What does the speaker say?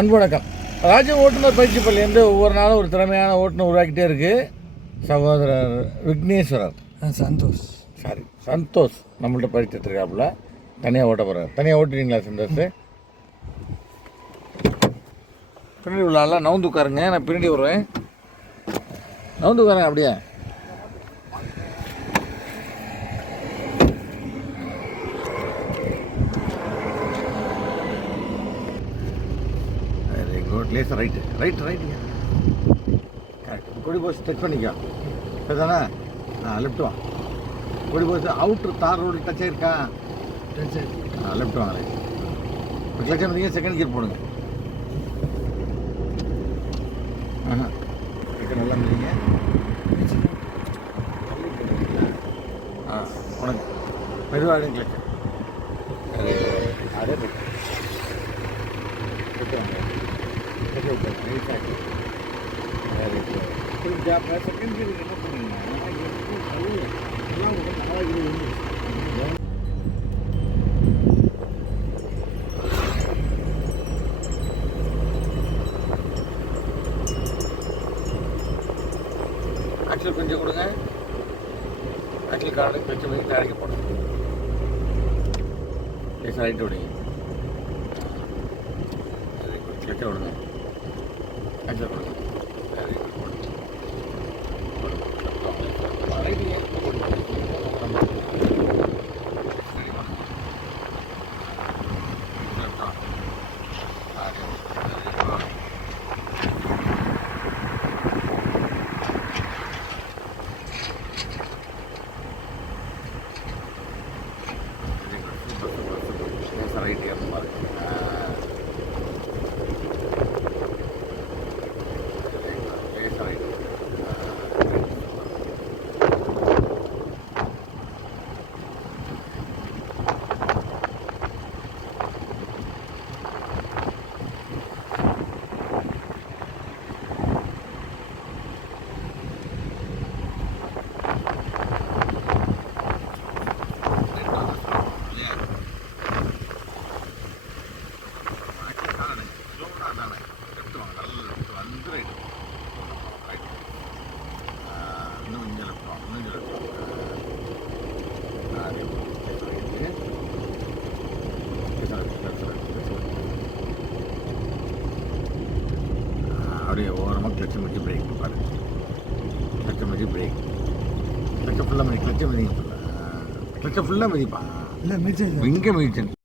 அன்பு வணக்கம். ராஜ்ய ஓட்டுநர் பயிற்சி பள்ளியிலேருந்து ஒவ்வொரு நாளும் ஒரு திறமையான ஓட்டுநர் உருவாக்கிட்டே இருக்குது. சகோதரர் விக்னேஸ்வரர் சந்தோஷ் நம்மள்ட்ட பயிற்சிட்டு இருக்காப்புல. தனியாக ஓட்ட போகிறார். தனியாக ஓட்டுறீங்களா சந்தோஷ்? பின்னாடி உள்ளாலாம் நவுந்து உட்காருங்க, நான் பின்னாடி வருவேன். நவுந்து உட்காருங்க அப்படியே. குட். லேசாக ரைட்டு கரெக்ட். கொடி போஸ் டச் பண்ணிக்கோ. சரிதானே? லெஃப்ட் வா. கொடி போஸ் அவுட்ரு தார் ரோடு டச் ஆயிருக்கா? டச் ஆயிருக்கு. லெஃப்ட் வாங்க. ரைட். இப்போ கிளச் பண்ணீங்க, செகண்ட் கியர் போடுங்க. நல்லா இருந்தீங்க. உனக்கு மெதுவாக கிளச். அதே செகண்ட் கியர் என்ன பண்ணீங்கன்னா ஆக்சுவல் கொஞ்சம் கொடுங்க. ஆக்சுவல் கார்டு வச்சு பண்ணி தயாரிக்க போடுங்க. ரைட்டு விடுங்க. கிளச்சை விடுங்க. ஆக்சுவல் கொடுங்க. ரைட் ஏற பாருங்க. அப்படியே ஓரமாக கிளச்சை மிதி பிரேக் பாருங்க. கிளச்சை மிதி பிரேக். கிளச்சை ஃபுல்லாக மிதி. கிளச்சை மிதிங்க. கிளச்சை ஃபுல்லாக மிதிப்பா. இல்லை மிதிச்சு இங்கே மிதிச்சு